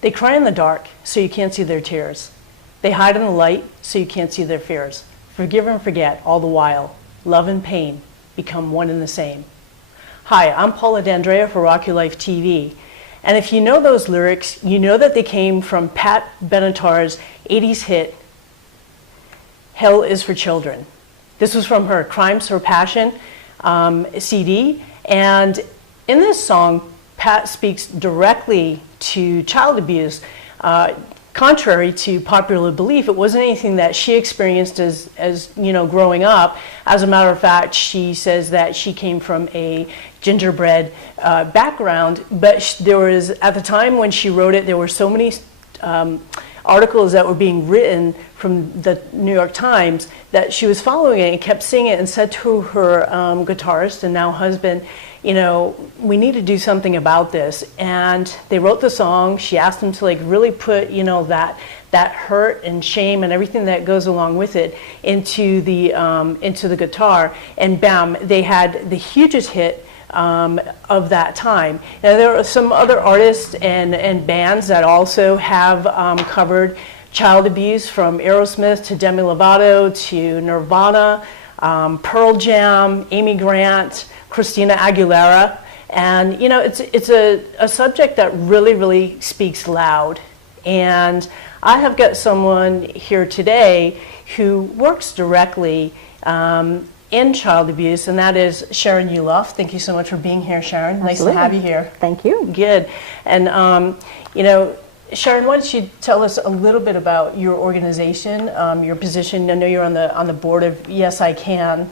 They cry in the dark, so you can't see their tears. They hide in the light, so you can't see their fears. Forgive and forget all the while. Love and pain become one and the same. Hi, I'm Paula D'Andrea for Rock Your Life TV. And if you know those lyrics, you know that they came from Pat Benatar's 80s hit, Hell is for Children. This was from her Crimes for Passion CD. And in this song, Pat speaks directly to child abuse. Contrary to popular belief, it wasn't anything that she experienced as you know, growing up. As a matter of fact, she says that she came from a gingerbread background, but there was, at the time when she wrote it, there were so many articles that were being written from the New York Times that she was following it and kept singing it and said to her guitarist and now husband, you know, we need to do something about this. And they wrote the song. She asked them to like really put, you know, that hurt and shame and everything that goes along with it into the guitar. And bam, they had the hugest hit of that time. Now, there are some other artists and bands that also have covered child abuse, from Aerosmith to Demi Lovato to Nirvana, Pearl Jam, Amy Grant, Christina Aguilera. And you know, it's a subject that really speaks loud. And I have got someone here today who works directly in child abuse, and that is Sharyn Yuloff. Thank you so much for being here, Sharyn. Nice to have you here. Thank you. Good. And you know, Sharyn, why don't you tell us a little bit about your organization, your position? I know you're on the board of Yes I Can.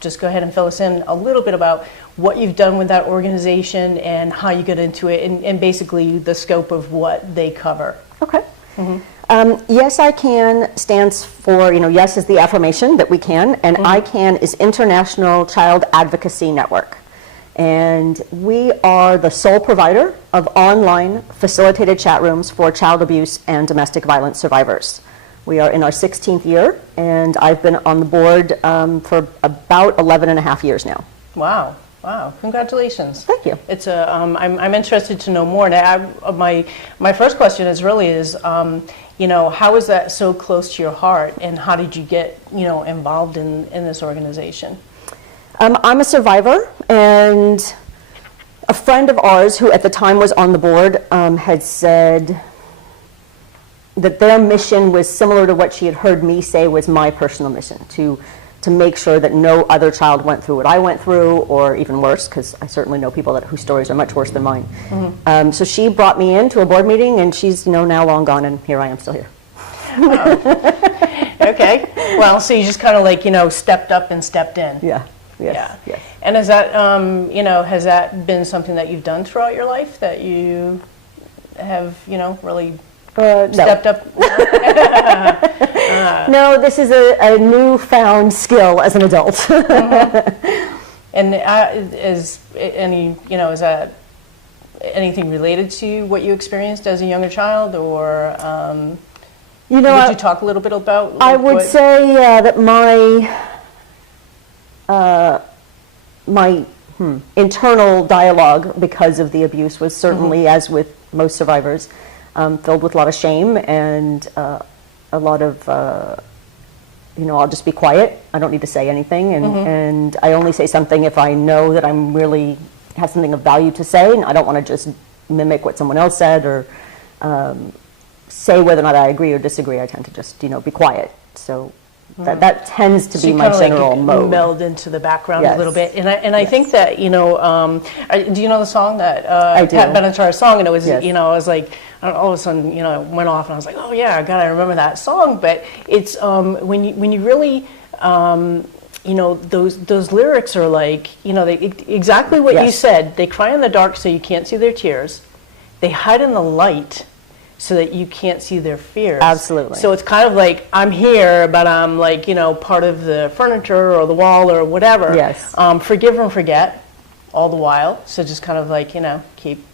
Just go ahead and fill us in a little bit about what you've done with that organization and how you get into it, and basically the scope of what they cover. Okay. Mm-hmm. Yes I Can stands for, you know, yes is the affirmation that we can, and I Can is International Child Advocacy Network. And we are the sole provider of online facilitated chat rooms for child abuse and domestic violence survivors. We are in our 16th year, and I've been on the board for about 11 and a half years now. Wow. Wow, congratulations. Thank you. It's I'm interested to know more. And my first question is you know, how is that so close to your heart, and how did you get, you know, involved in this organization? I'm a survivor, and a friend of ours who at the time was on the board had said that their mission was similar to what she had heard me say was my personal mission, to make sure that no other child went through what I went through, or even worse, because I certainly know people whose stories are much worse than mine. Mm-hmm. So she brought me into a board meeting, and she's, you know, now long gone, and here I am still here. Okay. Well, so you just kind of like, you know, stepped up and stepped in. Yeah. Yes. Yeah. Yes. And is that, you know, has that been something that you've done throughout your life, that you have, you know, really stepped up? No, this is a newfound skill as an adult. Mm-hmm. And is that anything related to what you experienced as a younger child, or you know, would you talk a little bit about? Like, I would say that my internal dialogue because of the abuse was certainly, as with most survivors, filled with a lot of shame and a lot of, you know, I'll just be quiet. I don't need to say anything, and I only say something if I know that I'm really have something of value to say, and I don't want to just mimic what someone else said or say whether or not I agree or disagree. I tend to just, you know, be quiet. So that tends to be my general mode. Meld into the background a little bit, and I think that, you know, do you know the song that Pat Benatar song? And it was, you know, I was like, all of a sudden, you know, it went off, and I was like, oh yeah, God, I remember that song. But it's when you really, you know, those lyrics are like, you know, exactly what you said. They cry in the dark so you can't see their tears. They hide in the light so that you can't see their fears. Absolutely. So it's kind of like, I'm here, but I'm like, you know, part of the furniture or the wall or whatever. Yes. Forgive and forget all the while. So just kind of like, you know, keep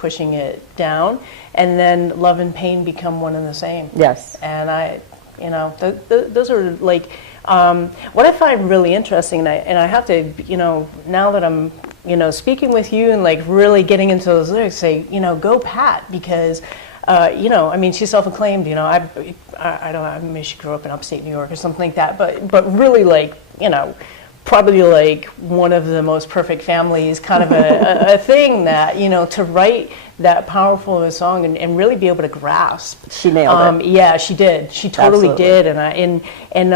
pushing it down, and then love and pain become one and the same. Yes. And those are like what I find really interesting, and I have to, now that I'm, speaking with you and like really getting into those lyrics, say, go Pat, because, she's self-acclaimed, I don't know, maybe she grew up in upstate New York or something like that, but really like, probably like one of the most perfect families, kind of a thing that, to write that powerful of a song and really be able to grasp. She nailed it. Yeah, she did. She totally Absolutely. did. And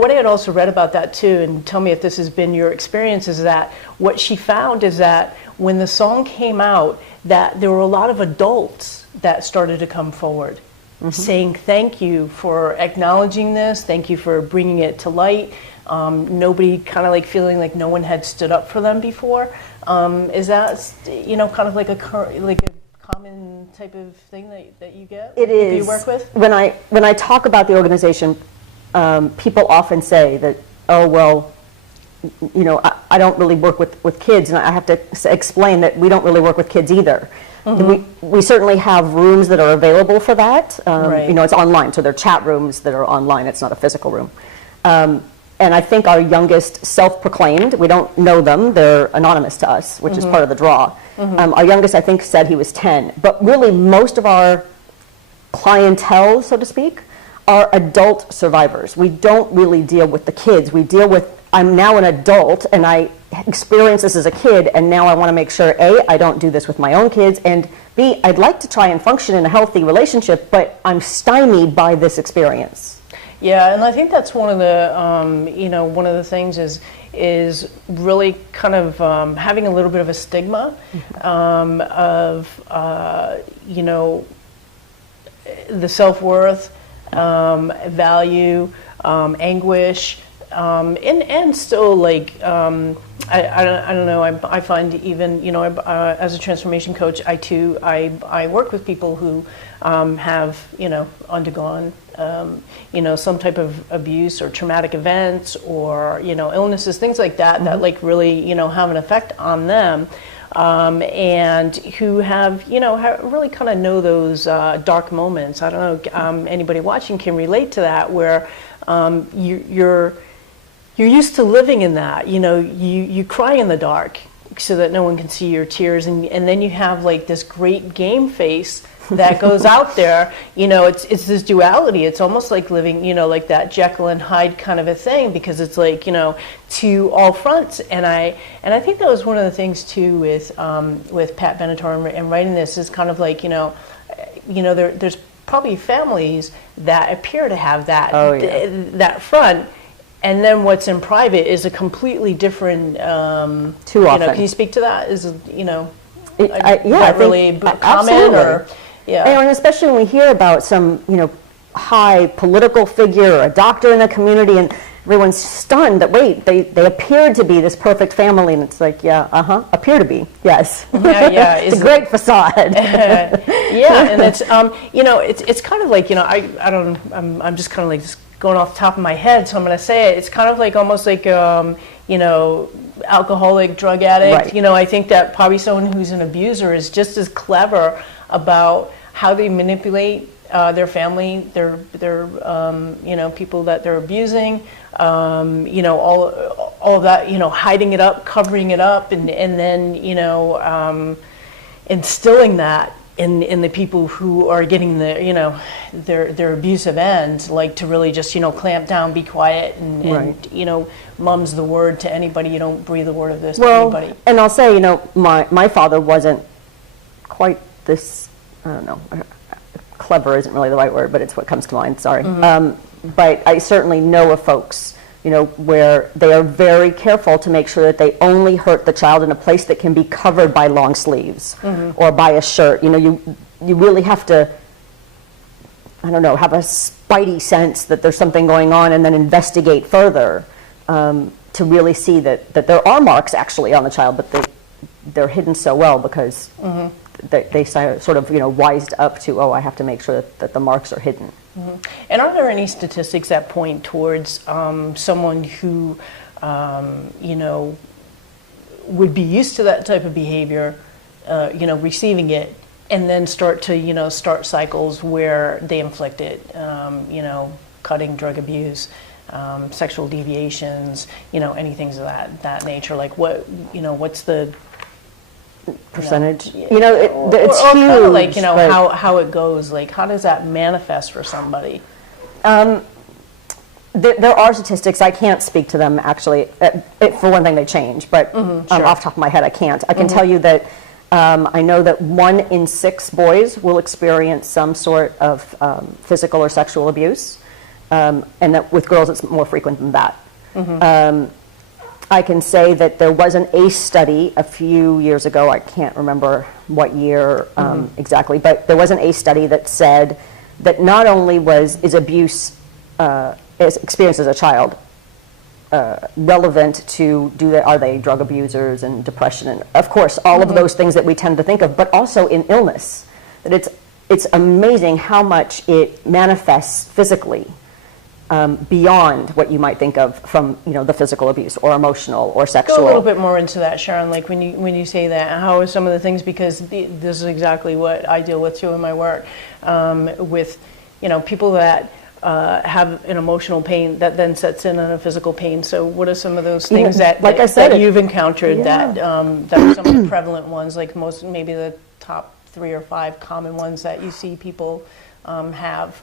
what I had also read about that too, and tell me if this has been your experience, is that what she found is that when the song came out, that there were a lot of adults that started to come forward, saying thank you for acknowledging this, thank you for bringing it to light. Nobody kind of like feeling like no one had stood up for them before. Is that kind of like a common type of thing that you get? It is. You work with? When I talk about the organization, people often say that, oh well, I don't really work with kids, and I have to explain that we don't really work with kids either. We certainly have rooms that are available for that. Right. It's online, so they're chat rooms that are online. It's not a physical room. And I think our youngest, self-proclaimed, we don't know them, they're anonymous to us, which is part of the draw. Our youngest, I think, said he was 10. But really, most of our clientele, so to speak, are adult survivors. We don't really deal with the kids. We deal with, I'm now an adult, and I experienced this as a kid, and now I want to make sure, A, I don't do this with my own kids, and B, I'd like to try and function in a healthy relationship, but I'm stymied by this experience. Yeah, and I think that's one of the, one of the things is really kind of having a little bit of a stigma of, the self-worth, value, anguish, and still like, I don't know, I find even, as a transformation coach, I work with people who have, undergone, some type of abuse or traumatic events or, illnesses, things like that, that like really, have an effect on them. And who have, really kind of know those dark moments. I don't know, anybody watching can relate to that, where you're used to living in that. You cry in the dark so that no one can see your tears, and then you have like this great game face that goes out there. It's this duality. It's almost like living, like that Jekyll and Hyde kind of a thing, because it's like, to all fronts. And I think that was one of the things too with Pat Benatar and writing this, is kind of like, there's probably families that appear to have that, that front. And then what's in private is a completely different. Too often. Can you speak to that? Is really common? Absolutely. Or and especially when we hear about some high political figure or a doctor in the community, and everyone's stunned that they appeared to be this perfect family, and it's like appear to be, yes. It's a great facade. And it's it's kind of like I'm just kind of like going off the top of my head, so I'm going to say it. It's kind of like almost like alcoholic, drug addict. Right. I think that probably someone who's an abuser is just as clever about how they manipulate their family, their people that they're abusing, all of that, hiding it up, covering it up, and then instilling that in the people who are getting their abusive end, like to really just clamp down, be quiet, and mum's the word to anybody. You don't breathe a word of this to anybody. And I'll say, my father wasn't quite this, I don't know, clever isn't really the right word, but it's what comes to mind, sorry. But I certainly know of folks, where they are very careful to make sure that they only hurt the child in a place that can be covered by long sleeves or by a shirt. You really have to, I don't know, have a spidey sense that there's something going on, and then investigate further to really see that there are marks actually on the child, but they're hidden so well because they sort of wised up to, I have to make sure that the marks are hidden. And are there any statistics that point towards someone who, would be used to that type of behavior, receiving it, and then start to, start cycles where they inflict it, cutting, drug abuse, sexual deviations, any things of that nature. Like what's the percentage? It's huge. Kind of like, how it goes. Like, how does that manifest for somebody? There are statistics. I can't speak to them, actually. For one thing, they change, but Sure. off the top of my head, I can't. I can tell you that I know that 1 in 6 boys will experience some sort of physical or sexual abuse, and that with girls, it's more frequent than that. I can say that there was an ACE study a few years ago. I can't remember what year exactly, but there was an ACE study that said that not only is abuse is experienced as a child relevant to are they drug abusers and depression, and of course all of those things that we tend to think of, but also in illness, that it's amazing how much it manifests physically beyond what you might think of from the physical abuse or emotional or sexual. Go a little bit more into that, Sharyn. Like when you say that, how are some of the things? Because this is exactly what I deal with too in my work, with people that have an emotional pain that then sets in on a physical pain. So what are some of those things that you've encountered that are some of the prevalent ones? Like maybe the top 3 or 5 common ones that you see people have.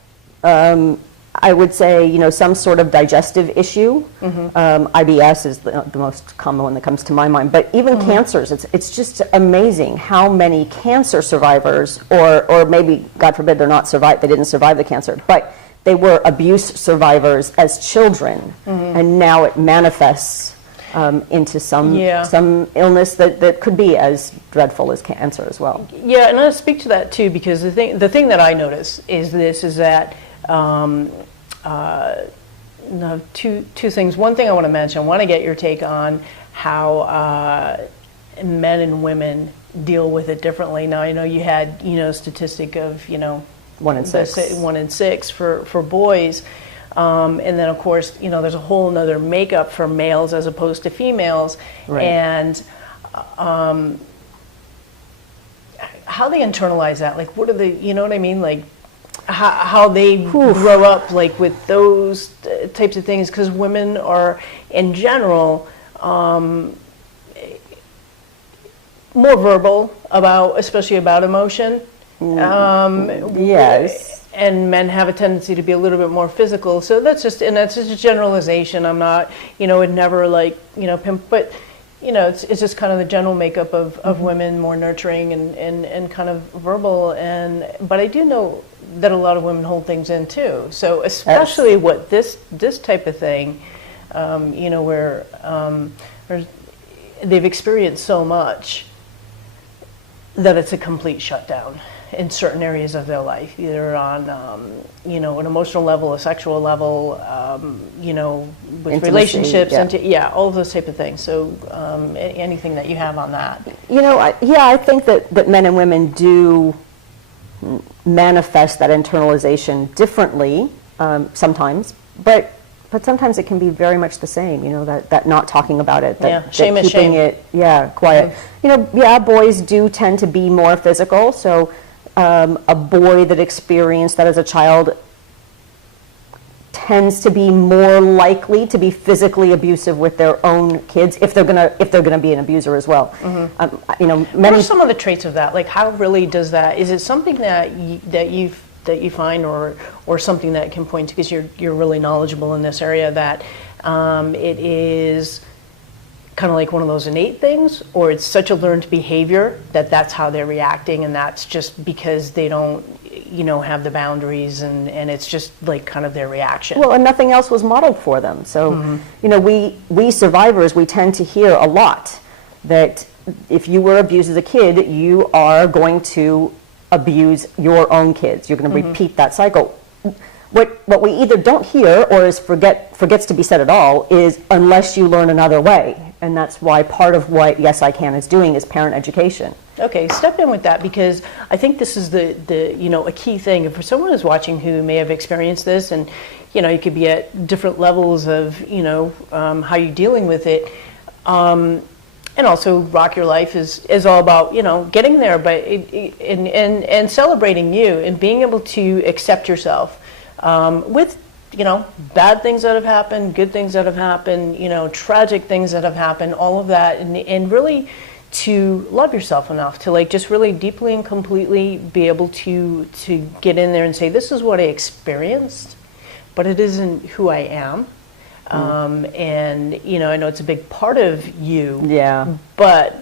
I would say, some sort of digestive issue. IBS is the most common one that comes to my mind. But even cancers, it's just amazing how many cancer survivors, or maybe, God forbid, they didn't survive the cancer, but they were abuse survivors as children, and now it manifests into some illness that could be as dreadful as cancer as well. Yeah, and I'll speak to that too, because the thing that I notice is that two things. One thing I want to mention, I want to get your take on how men and women deal with it differently. Now, I know you had, statistic of, 1 in 6. 1 in 6 for boys. And then, of course, there's a whole nother makeup for males as opposed to females. Right. And how they internalize that. Like, what are the, you know what I mean? Like, how they grow up, like, with those types of things. Because women are, in general, more verbal especially about emotion. Yes. And men have a tendency to be a little bit more physical. So that's just a generalization. I'm not, would never pimp, but, it's just kind of the general makeup of women, more nurturing and kind of verbal. But I do know that a lot of women hold things in too. So especially what this type of thing, where they've experienced so much that it's a complete shutdown in certain areas of their life, either on, an emotional level, a sexual level, with Intimacy, relationships, all of those type of things. So anything that you have on that? I think that men and women do manifest that internalization differently sometimes, but sometimes it can be very much the same, that not talking about it, that shame is keeping shame. it quiet. Boys do tend to be more physical, so a boy that experienced that as a child tends to be more likely to be physically abusive with their own kids if they're gonna be an abuser as well. What are some of the traits of that? Like, how really does that? Is it something that you find, or something that can point to, because you're really knowledgeable in this area, that it is kind of like one of those innate things, or it's such a learned behavior that's how they're reacting, and that's just because they don't have the boundaries, and it's just like kind of their reaction. Well, and nothing else was modeled for them. So, we survivors, we tend to hear a lot that if you were abused as a kid, you are going to abuse your own kids. You're going to repeat that cycle. What we either don't hear or forgets to be said at all is, unless you learn another way. And that's why part of what Yes I Can is doing is parent education. Okay, step in with that, because I think this is the a key thing. For someone who's watching who may have experienced this, and you could be at different levels of how you're dealing with it. And also, Rock Your Life is all about, getting there, but and celebrating you and being able to accept yourself with, bad things that have happened, good things that have happened, tragic things that have happened, all of that, and really to love yourself enough to like just really deeply and completely be able to get in there and say, this is what I experienced, but it isn't who I am. And I know it's a big part of you. Yeah. But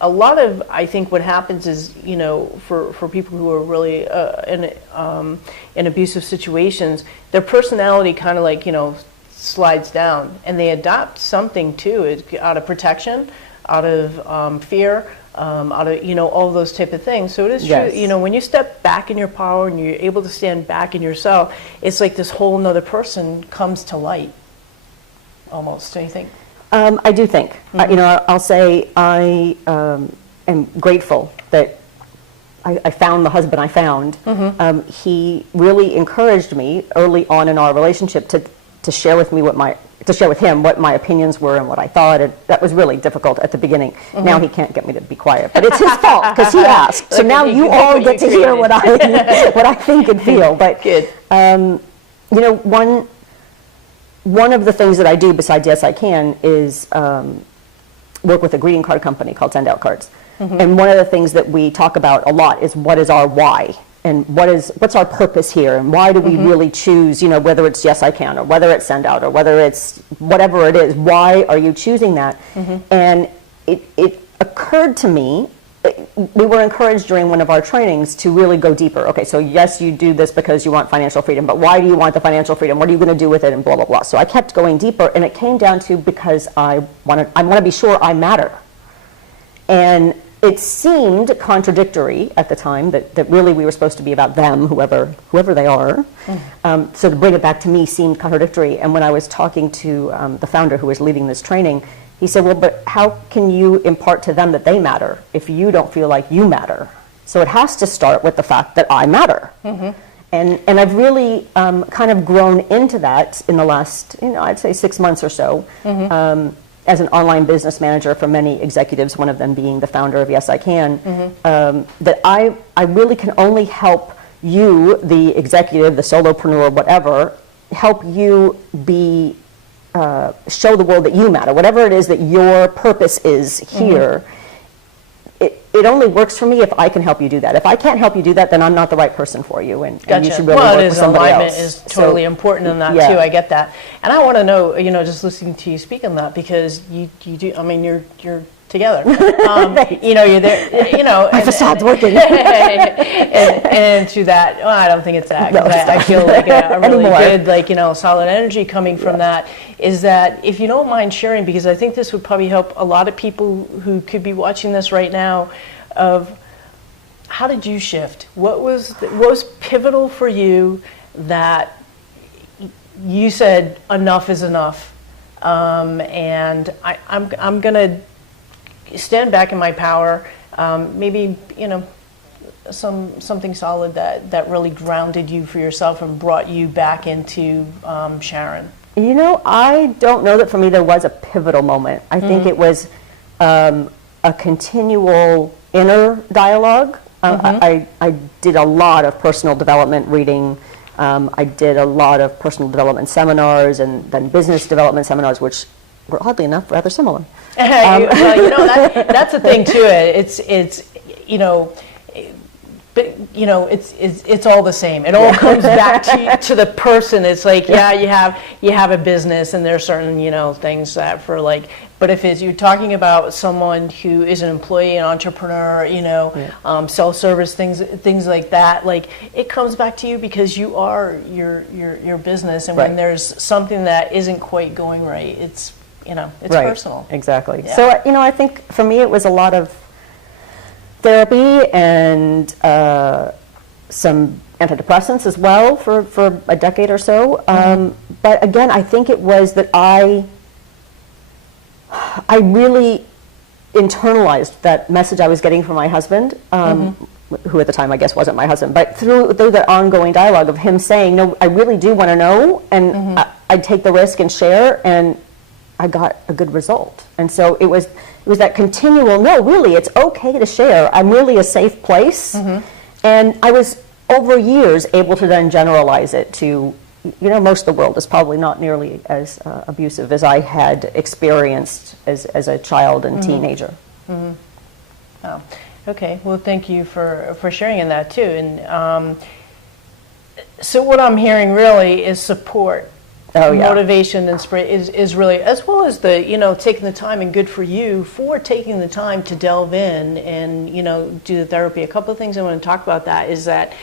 a lot of, I think what happens is, for people who are really in abusive situations, their personality kind of like, slides down, and they adopt something too, out of protection, out of fear, out of, all those type of things. So it is true, when you step back in your power and you're able to stand back in yourself, it's like this whole nother person comes to light. Almost, don't you think? I do think. I'll say I am grateful that I found the husband I found. He really encouraged me early on in our relationship to share with me with him what my opinions were and what I thought. And that was really difficult at the beginning. Now he can't get me to be quiet, but it's his fault because he asked. So now you all get to hear what I think and feel. But good. One of the things that I do besides Yes I Can is work with a greeting card company called Send Out Cards. And one of the things that we talk about a lot is what is our why and what's our purpose here and why do we really choose, whether it's Yes I Can or whether it's Send Out or whether it's whatever it is, why are you choosing that? And it occurred to me, we were encouraged during one of our trainings to really go deeper. Okay, so yes, you do this because you want financial freedom, but why do you want the financial freedom? What are you going to do with it? And blah, blah, blah. So I kept going deeper, and it came down to because I want to be sure I matter. And it seemed contradictory at the time that really we were supposed to be about them, whoever they are. So to bring it back to me seemed contradictory. And when I was talking to the founder who was leading this training, he said, well, but how can you impart to them that they matter if you don't feel like you matter? So it has to start with the fact that I matter. And I've really kind of grown into that in the last, I'd say 6 months or so, as an online business manager for many executives, one of them being the founder of Yes I Can, that I really can only help you, the executive, the solopreneur, whatever, help you be show the world that you matter, whatever it is that your purpose is here. It only works for me if I can help you do that. If I can't help you do that, then I'm not the right person for you, and you should really work with somebody else. Alignment is totally important in that too. I get that, and I want to know, just listening to you speak on that, because you do. I mean, you're together. You're there. My facade's working. and to that, I don't think it's that. No, I feel like a really good, solid energy coming from that. Is that, if you don't mind sharing, because I think this would probably help a lot of people who could be watching this right now, of how did you shift? What was pivotal for you that you said enough is enough, and I'm gonna stand back in my power, maybe something solid that really grounded you for yourself and brought you back into Sharyn? I don't know that for me there was a pivotal moment. I think it was a continual inner dialogue. I did a lot of personal development reading. I did a lot of personal development seminars and then business development seminars, which were oddly enough rather similar. That's the thing too. It's all the same. It all comes back to the person. It's like, you have a business, and there's certain things that for like. But if you're talking about someone who is an employee, an entrepreneur, self-service things like that, like it comes back to you because you are your business, and when there's something that isn't quite going right, it's personal. Exactly. Yeah. So I think for me it was a lot of therapy and some antidepressants as well for a decade or so. But again, I think it was that I really internalized that message I was getting from my husband, who at the time I guess wasn't my husband, but through the ongoing dialogue of him saying, no, I really do want to know, and I'd take the risk and share, and I got a good result. And so it was It was that continual, no, really, it's okay to share. I'm really a safe place. And I was, over years, able to then generalize it to, you know, most of the world is probably not nearly as abusive as I had experienced as a child and teenager. Oh, okay. Well, thank you for sharing in that too. And so what I'm hearing really is support. Motivation and is really, as well as the, you know, taking the time, and good for you for taking the time to delve in and, you know, do the therapy. A couple of things I want to talk about that is that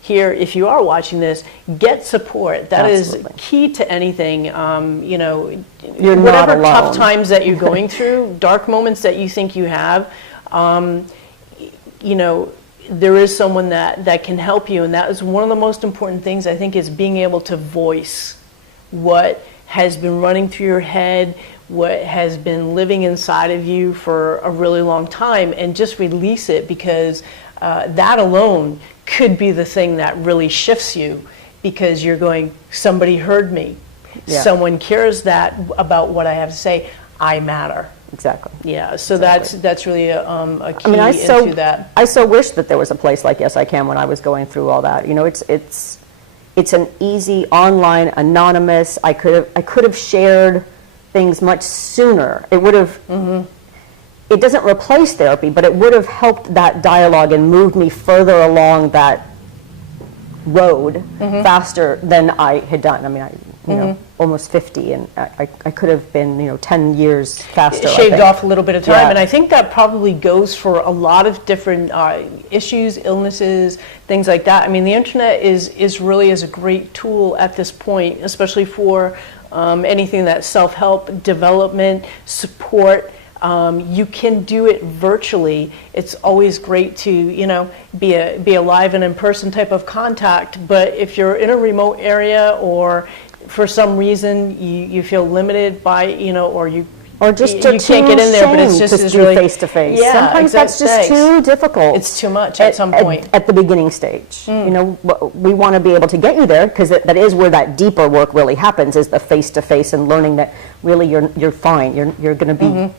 here, if you are watching this, get support. That Absolutely. is key to anything. You know, You're whatever not alone. tough times that you're going through, dark moments that you think you have, you know, there is someone that can help you. And that is one of the most important things, I think, is being able to voice what has been running through your head, what has been living inside of you for a really long time, and just release it, because that alone could be the thing that really shifts you, because you're going, somebody heard me. Yeah. Someone cares that about what I have to say. I matter. Exactly. Yeah, so Exactly. that's really a key I mean, into that. I so wish that there was a place like Yes I Can when I was going through all that. You know, it's an easy, online, anonymous. I could have shared things much sooner. It would have. It doesn't replace therapy, but it would have helped that dialogue and moved me further along that road faster than I had done. I mean, you know, almost 50, and I could have been, you know, 10 years faster. Shaved off a little bit of time, Yeah. and I think that probably goes for a lot of different issues, illnesses, things like that. I mean, the internet is really a great tool at this point, especially for anything that's self-help, development, support. You can do it virtually. It's always great to, you know, be a live and in-person type of contact, but if you're in a remote area, or for some reason you feel limited by, you know, or you just you can't get in there, but it's just to is do really face to face. Yeah, Sometimes that's just too difficult. It's too much at some point. At the beginning stage. You know, we want to be able to get you there, because that is where that deeper work really happens, is the face to face and learning that really you're fine. You're going to be.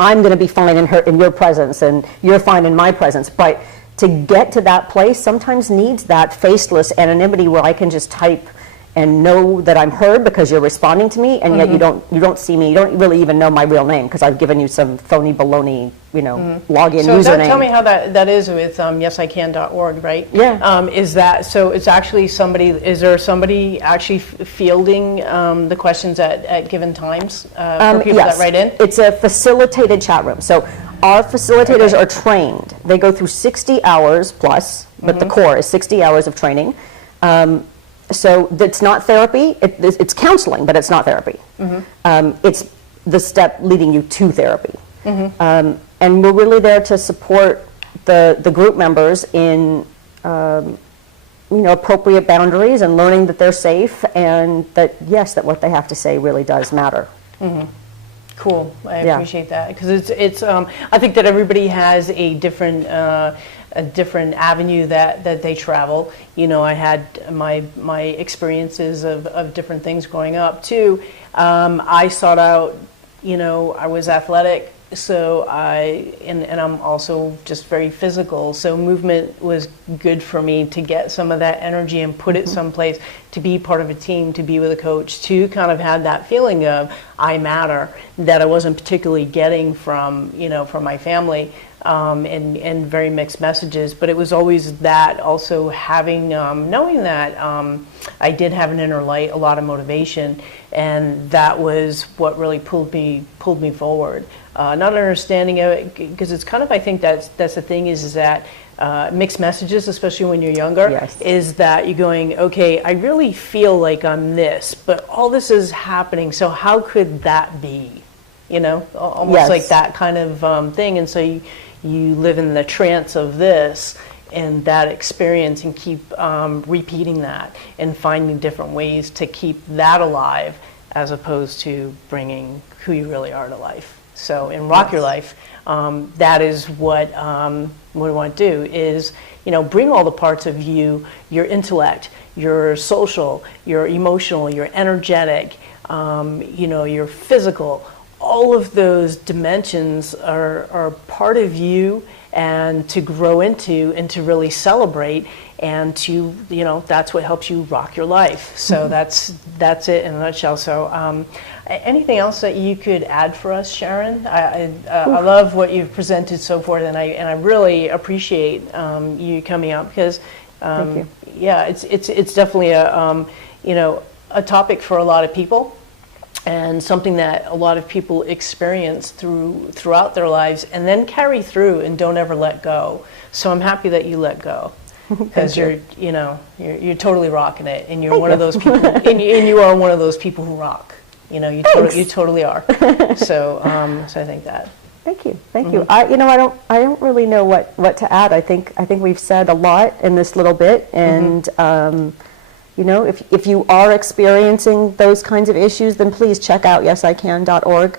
I'm going to be fine in your presence, and you're fine in my presence. But to get to that place sometimes needs that faceless anonymity where I can just type and know that I'm heard because you're responding to me, and yet you don't see me. You don't really even know my real name because I've given you some phony baloney, you know, login so username. tell me how that is with yesican.org, right? Yeah. Is that, so it's actually somebody, is there somebody actually fielding the questions at given times for people yes. that write in? It's a facilitated chat room. So our facilitators are trained. They go through 60 hours plus, but the core is 60 hours of training. So it's not therapy. It's counseling, but it's not therapy. It's the step leading you to therapy. And we're really there to support the group members in you know, appropriate boundaries and learning that they're safe, and that, yes, that what they have to say really does matter. Cool. I appreciate that, because it's I think that everybody has a different avenue that they travel. You know, I had my experiences of different things growing up too. I sought out, you know, I was athletic, so and I'm also just very physical, so movement was good for me to get some of that energy and put it someplace, to be part of a team, to be with a coach, to kind of have that feeling of I matter, that I wasn't particularly getting from, you know, from my family. And very mixed messages, but it was always that, also having, knowing that I did have an inner light, a lot of motivation, and that was what really pulled me forward. Not understanding of it, because it's kind of, I think that's the thing, is that mixed messages, especially when you're younger, Yes. is that you're going, okay, I really feel like I'm this, but all this is happening, so how could that be? You know, almost Yes. like that kind of thing, and so you live in the trance of this and that experience, and keep repeating that and finding different ways to keep that alive, as opposed to bringing who you really are to life. So in Rock Your Life, that is what we want to do, is, you know, bring all the parts of you, your intellect, your social, your emotional, your energetic, you know, your physical, all of those dimensions are part of you, and to grow into and to really celebrate, and to, you know, that's what helps you rock your life. So that's it in a nutshell. So anything else that you could add for us, Sharyn? I love what you've presented so forth, and I really appreciate you coming up, because Thank you. yeah, it's definitely a you know, a topic for a lot of people, and something that a lot of people experience throughout their lives, and then carry through and don't ever let go. So I'm happy that you let go, because you're totally rocking it, and you're one of those people, and you are one of those people who rock. You know, you totally are. So so I think that. Thank you, thank you. I don't really know what to add. I think we've said a lot in this little bit, and you know, if you are experiencing those kinds of issues, then please check out yesican.org.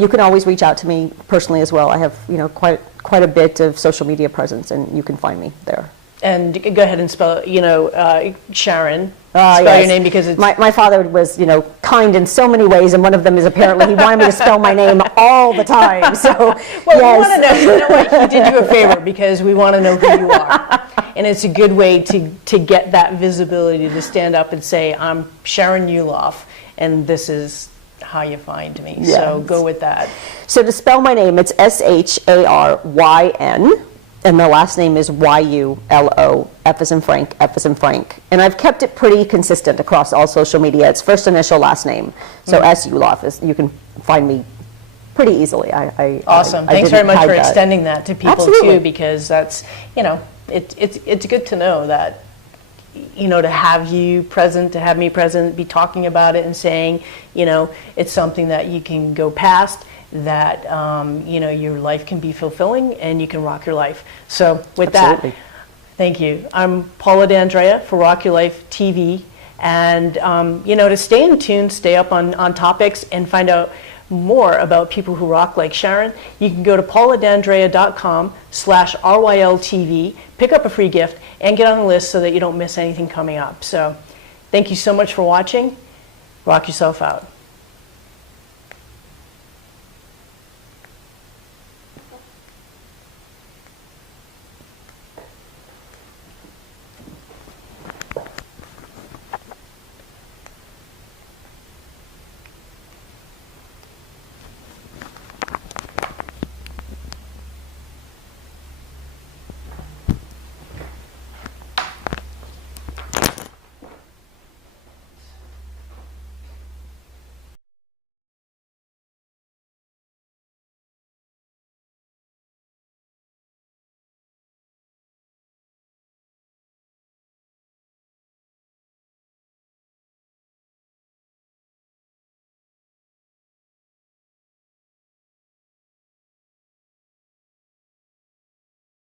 You can always reach out to me personally as well. I have, you know, quite a bit of social media presence, and you can find me there. And go ahead and spell, you know, Sharyn. Spell yes. your name, because it's... My father was, you know, kind in so many ways, and one of them is apparently he wanted me to spell my name all the time. So, well, yes. we want to know. You know what? He did you a favor, because we want to know who you are. And it's a good way to get that visibility, to stand up and say, I'm Sharyn Yuloff, and this is how you find me. Yes. So go with that. So to spell my name, it's Sharyn, and the last name is Yulo, F as in Frank, F as in Frank. And I've kept it pretty consistent across all social media. It's first initial, last name. So S. Yuloff, you can find me pretty easily. Awesome. Thanks very much for extending that to people. Absolutely. Too, because that's, you know, it's good to know that, you know, to have you present, to have me present, be talking about it and saying, you know, it's something that you can go past, that, you know, your life can be fulfilling and you can rock your life. So with Absolutely. that, thank you. I'm Paula D'Andrea for Rock Your Life TV. And, you know, to stay in tune, stay up on topics, and find out more about people who rock like Sharyn, you can go to pauladandrea.com/RYLTV, pick up a free gift, and get on the list so that you don't miss anything coming up. So thank you so much for watching. Rock yourself out.